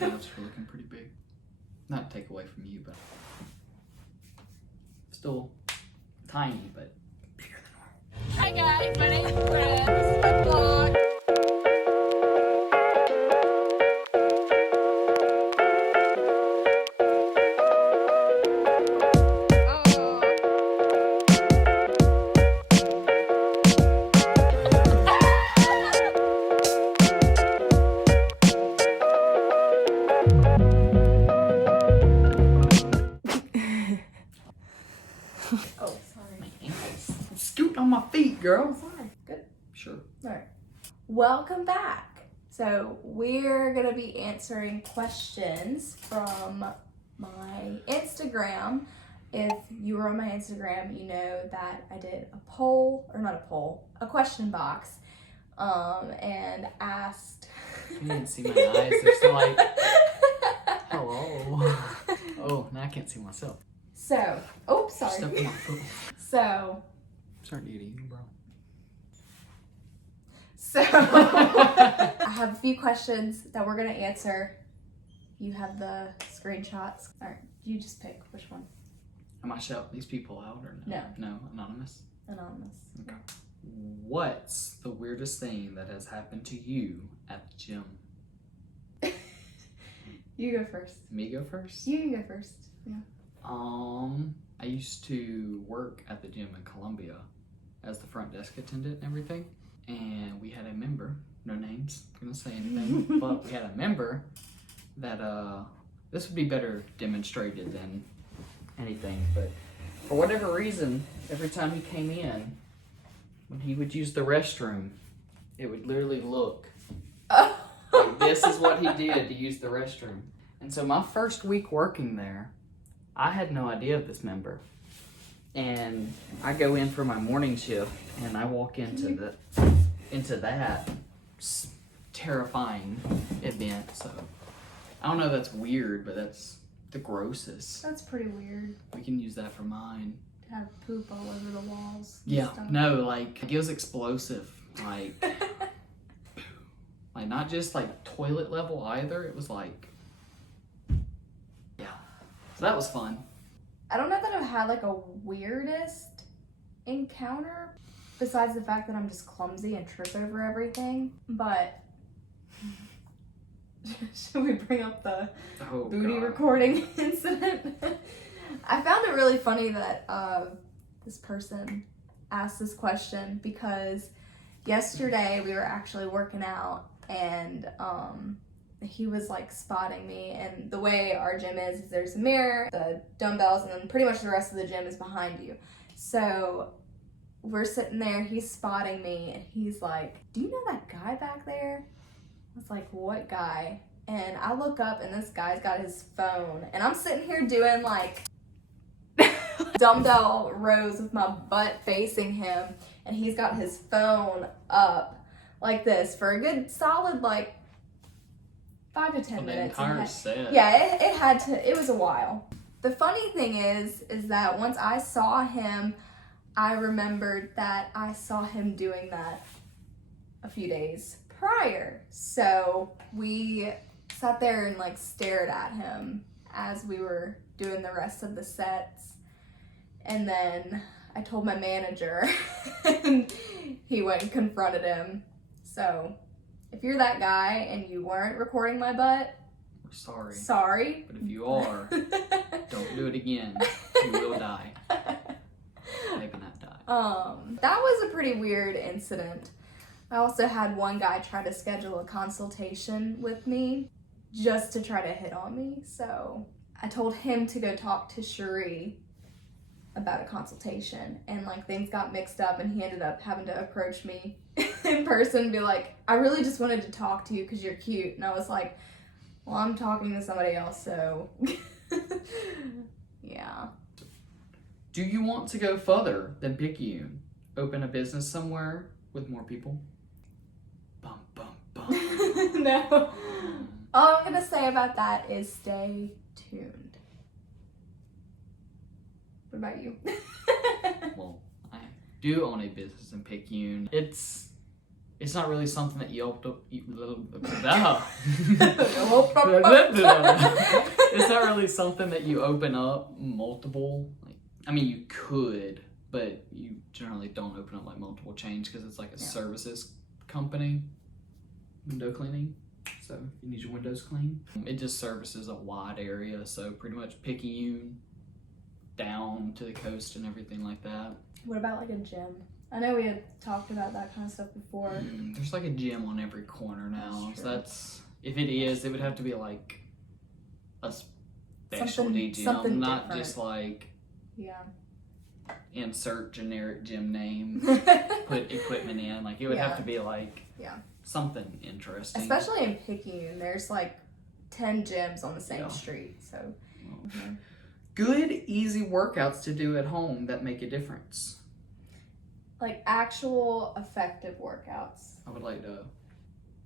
calves were looking pretty big. Not to take away from you, but still tiny, but bigger than normal. Hi guys, my name's Brett. This is my vlog. Oh, sorry. My ankles. Scoot on my feet, girl. Sorry. Good. Sure. Alright. Welcome back. So we're gonna be answering questions from my Instagram. If you were on my Instagram, you know that I did a question box, and asked. You didn't see my eyes. They're still like, hello. Oh, now I can't see myself. So, oops, sorry. Step on my foot. So, I'm starting to get eaten, bro. So I have a few questions that we're gonna answer. You have the screenshots. All right, you just pick which one. Am I shout these people out or no? No, anonymous. Anonymous. Okay. What's the weirdest thing that has happened to you at the gym? You go first. Me go first? You can go first. Yeah. I used to work at the gym in Columbia as the front desk attendant and everything. And we had a member, no names, I'm gonna say anything, but we had a member that, this would be better demonstrated than anything, but for whatever reason, every time he came in, when he would use the restroom, it would literally look like this is what he did to use the restroom. And so my first week working there, I had no idea of this member. And I go in for my morning shift and I walk into that terrifying event. So I don't know if that's weird, but that's the grossest. That's pretty weird We can use that for mine. to have poop all over the walls. and Yeah, stuff. no, like it was explosive. Like not just like toilet level either. It was like, yeah. So that was fun. I don't know that I've had like a weirdest encounter besides the fact that I'm just clumsy and trip over everything. But should we bring up the Oh, booty God. recording incident? I found it really funny that this person asked this question because yesterday we were actually working out and he was like spotting me, and the way our gym is there's a mirror, the dumbbells, and then pretty much the rest of the gym is behind you. So we're sitting there, he's spotting me, and he's like, "Do you know that guy back there?" I was like, "What guy?" And I look up and this guy's got his phone, and I'm sitting here doing like dumbbell rows with my butt facing him, and he's got his phone up like this for a good solid like 5 to 10 Well, the minutes. entire set. Yeah, it was a while. The funny thing is that once I saw him, I remembered that I saw him doing that a few days prior. So we sat there and like stared at him as we were doing the rest of the sets. And then I told my manager and he went and confronted him. So if you're that guy and you weren't recording my butt, We're sorry. sorry. But if you are, don't do it again. You will die. Maybe not die. That was a pretty weird incident. I also had one guy try to schedule a consultation with me just to try to hit on me. So I told him to go talk to Cherie about a consultation, and like things got mixed up and he ended up having to approach me in person and be like, "I really just wanted to talk to you because you're cute." And I was like, "Well, I'm talking to somebody else, so yeah." Do you want to go further than Picayune? Open a business somewhere with more people? Bum, bum, bum. No. All I'm gonna say about that is stay tuned. What about you? Well, I do own a business in Picayune. It's it's not really something that you open up. It's not really something that you open up multiple. Like, I mean, you could, but you generally don't open up like multiple chains because it's like a services company, window cleaning. So if you need your windows clean, it just services a wide area. So pretty much Picayune down to the coast and everything like that. What about like a gym? I know we had talked about that kind of stuff before. There's like a gym on every corner now. That's So that's, if it is, it would have to be like a specialty gym, something not different. just like Yeah. insert generic gym name, put equipment in. Like it would have to be like something interesting. Especially in Picayune, there's like 10 gyms on the same Yeah. street. So Good, easy workouts to do at home that make a difference. like actual effective workouts. I would like to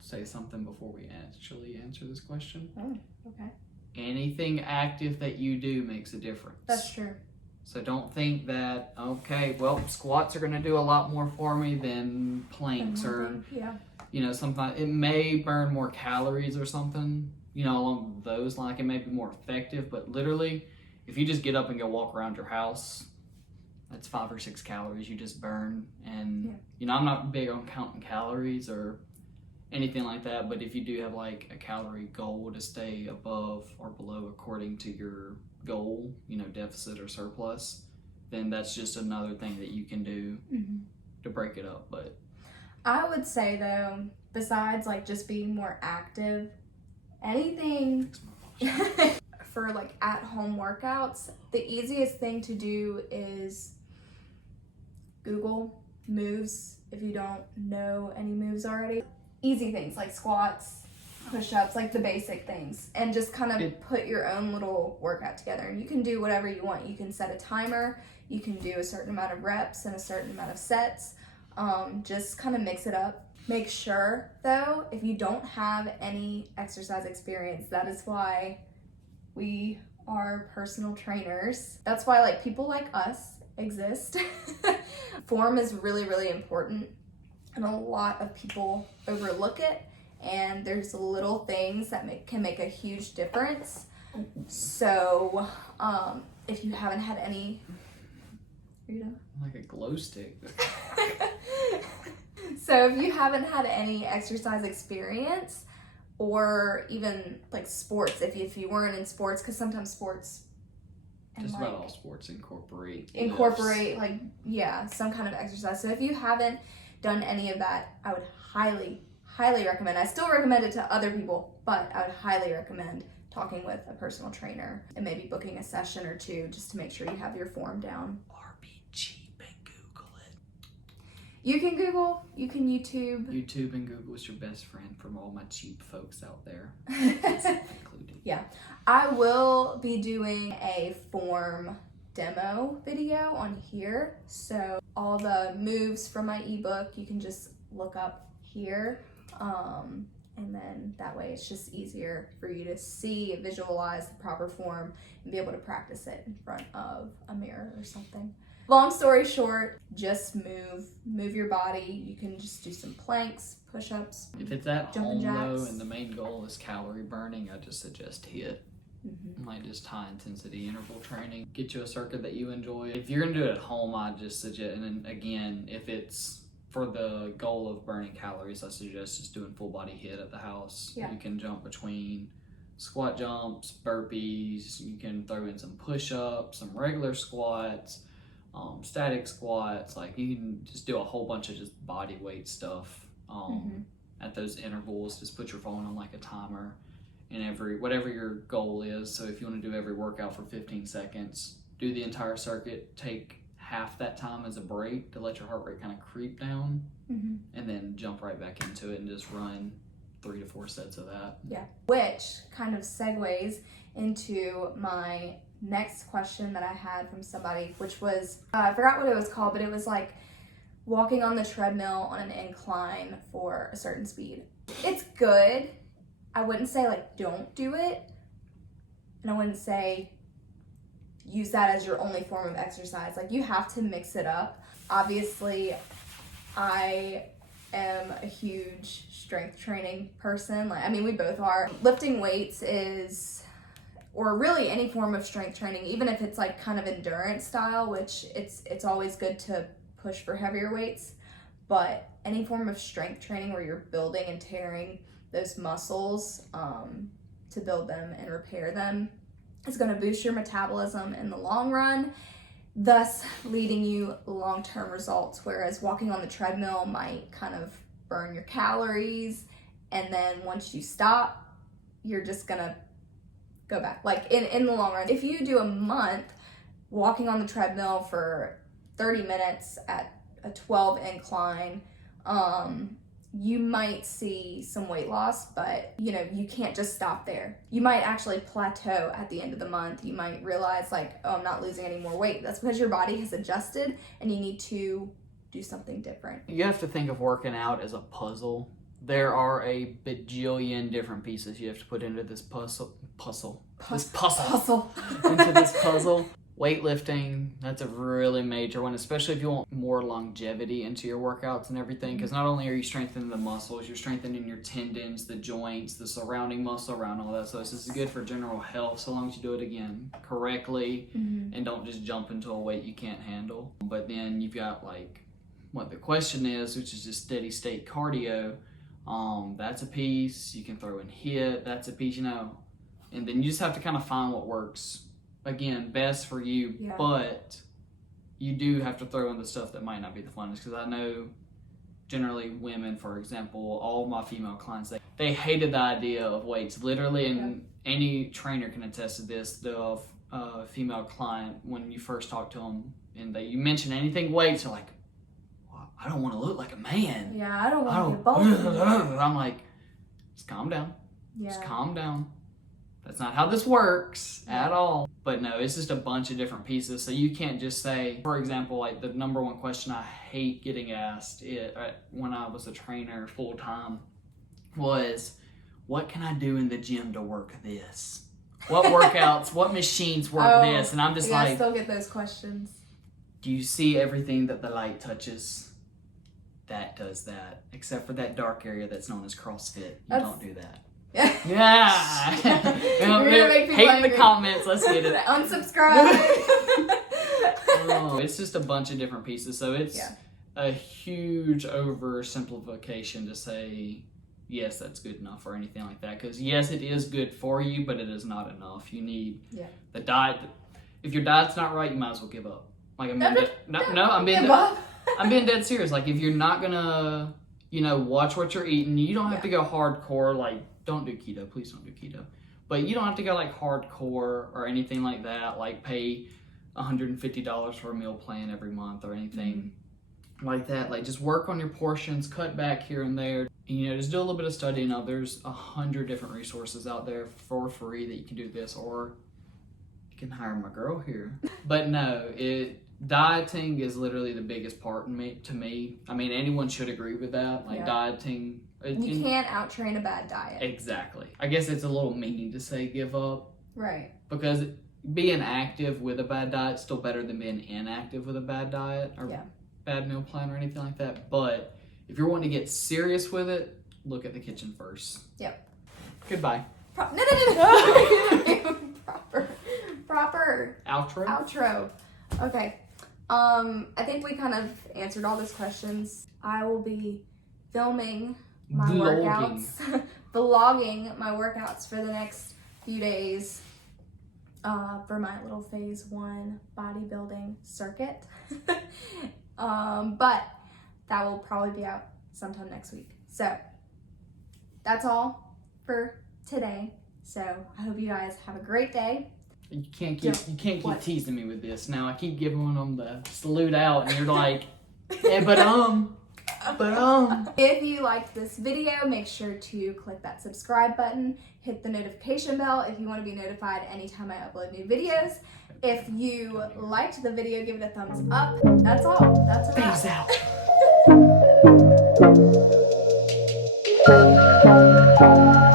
say something before we actually answer this question. Oh, okay. Anything active that you do makes a difference. That's true. So don't think that, okay, well, squats are going to do a lot more for me than planks or, you know, something. It may burn more calories or something, you know, along those lines. It may be more effective, but literally, if you just get up and go walk around your house, that's 5 or 6 calories you just burn. And, you know, I'm not big on counting calories or anything like that, but if you do have like a calorie goal to stay above or below according to your goal, you know, deficit or surplus, then that's just another thing that you can do to break it up. But I would say though, besides like just being more active, anything for like at home workouts, the easiest thing to do is Google moves if you don't know any moves already. Easy things like squats, push-ups, like the basic things, and just kind of put your own little workout together. And you can do whatever you want. You can set a timer, you can do a certain amount of reps and a certain amount of sets. Just kind of mix it up. Make sure though, if you don't have any exercise experience, that is why we are personal trainers. That's why like people like us exist. Form is really, really important, and a lot of people overlook it. And there's little things that can make a huge difference. So, if you haven't had any, like a glow stick. So if you haven't had any exercise experience, or even like sports, if you weren't in sports, because sometimes sports, just about all sports incorporate like some kind of exercise. So if you haven't done any of that, I would highly recommend. I still recommend it to other people, but I would highly recommend talking with a personal trainer and maybe booking a session or two just to make sure you have your form down. Or be cheap and Google it. You can Google, you can YouTube. YouTube and Google is your best friend from all my cheap folks out there. Included. Yeah. I will be doing a form demo video on here. So all the moves from my ebook, you can just look up here. And then that way it's just easier for you to see, visualize the proper form, and be able to practice it in front of a mirror or something. Long story short, just move your body. You can just do some planks, push-ups. If it's at jumping home though, jacks. and the main goal is calorie burning, I just suggest HIIT. Like just high intensity interval training. Get you a circuit that you enjoy. If you're gonna do it at home, I just suggest, and then again, if it's for the goal of burning calories, I suggest just doing full body HIIT at the house. Yeah. You can jump between squat jumps, burpees, you can throw in some push-ups, some regular squats, static squats. Like you can just do a whole bunch of just body weight stuff at those intervals. Just put your phone on like a timer, and whatever your goal is. So if you want to do every workout for 15 seconds, do the entire circuit, take half that time as a break to let your heart rate kind of creep down, and then jump right back into it and just run 3 to 4 sets of that. Yeah, which kind of segues into my next question that I had from somebody, which was, I forgot what it was called, but it was like walking on the treadmill on an incline for a certain speed. It's good. I wouldn't say like don't do it, and I wouldn't say use that as your only form of exercise. Like you have to mix it up. Obviously, I am a huge strength training person. Like, I mean, we both are. Lifting weights is, or really any form of strength training, even if it's like kind of endurance style, which it's always good to push for heavier weights, but any form of strength training where you're building and tearing those muscles to build them and repair them is going to boost your metabolism in the long run, thus leading you long-term results, whereas walking on the treadmill might kind of burn your calories, and then once you stop, you're just gonna go back. Like in the long run, if you do a month walking on the treadmill for 30 minutes at a 12 incline, you might see some weight loss, but you can't just stop there. You might actually plateau at the end of the month. You might realize like, oh, I'm not losing any more weight. That's because your body has adjusted and you need to do something different. You have to think of working out as a puzzle. There are a bajillion different pieces you have to put into this puzzle. Into this puzzle. Weightlifting, that's a really major one, especially if you want more longevity into your workouts and everything, because not only are you strengthening the muscles, you're strengthening your tendons, the joints, the surrounding muscle around all that. So this is good for general health, so long as you do it again correctly and don't just jump into a weight you can't handle. But then you've got like what the question is, which is just steady state cardio. That's a piece. You can throw in HIIT, that's a piece, and then you just have to kind of find what works, again, best for you. But you do have to throw in the stuff that might not be the funnest, because I know generally women, for example, all my female clients, they hated the idea of weights, literally, and any trainer can attest to this. The female client, when you first talk to them and you mention anything weights, they're like, well, I don't want to look like a man. Yeah, I don't want to get bulky. I'm like, just calm down. Yeah. Just calm down. That's not how this works at all. But no, it's just a bunch of different pieces. So you can't just say, for example, like the number one question I hate getting asked when I was a trainer full time was, what can I do in the gym to work this? What workouts, what machines work this? And I'm just like, I still get those questions. Do you see everything that the light touches? That does that. Except for that dark area that's known as CrossFit. You don't do that. Yeah. You're gonna make people hate angry. in the comments. Let's get it. Unsubscribe. It's just a bunch of different pieces. So it's a huge oversimplification to say, yes, that's good enough or anything like that. Because yes, it is good for you, but it is not enough. You need the diet. If your diet's not right, you might as well give up. Like I'm being dead serious. Like if you're not gonna, watch what you're eating, you don't have to go hardcore. Like don't do keto. Please don't do keto. But you don't have to go like hardcore or anything like that. Like pay $150 for a meal plan every month or anything like that. Like just work on your portions, cut back here and there. Just do a little bit of studying. There's 100 different resources out there for free that you can do this, or you can hire my girl here. But no, dieting is literally the biggest part to me. I mean, anyone should agree with that. Like dieting. You can't out-train a bad diet. Exactly. I guess it's a little mean to say give up. Right. Because being active with a bad diet is still better than being inactive with a bad diet or bad meal plan or anything like that. But if you're wanting to get serious with it, look at the kitchen first. Yep. Goodbye. No. Proper. Outro. Okay. I think we kind of answered all those questions. I will be filming my workouts, vlogging my workouts for the next few days for my little phase 1 bodybuilding circuit. But that will probably be out sometime next week. So that's all for today. So I hope you guys have a great day. You can't keep teasing me with this. Now I keep giving them the salute out, and you're like, If you liked this video, make sure to click that subscribe button, hit the notification bell if you want to be notified anytime I upload new videos. If you liked the video, give it a thumbs up. That's all. That's a wrap. Peace out.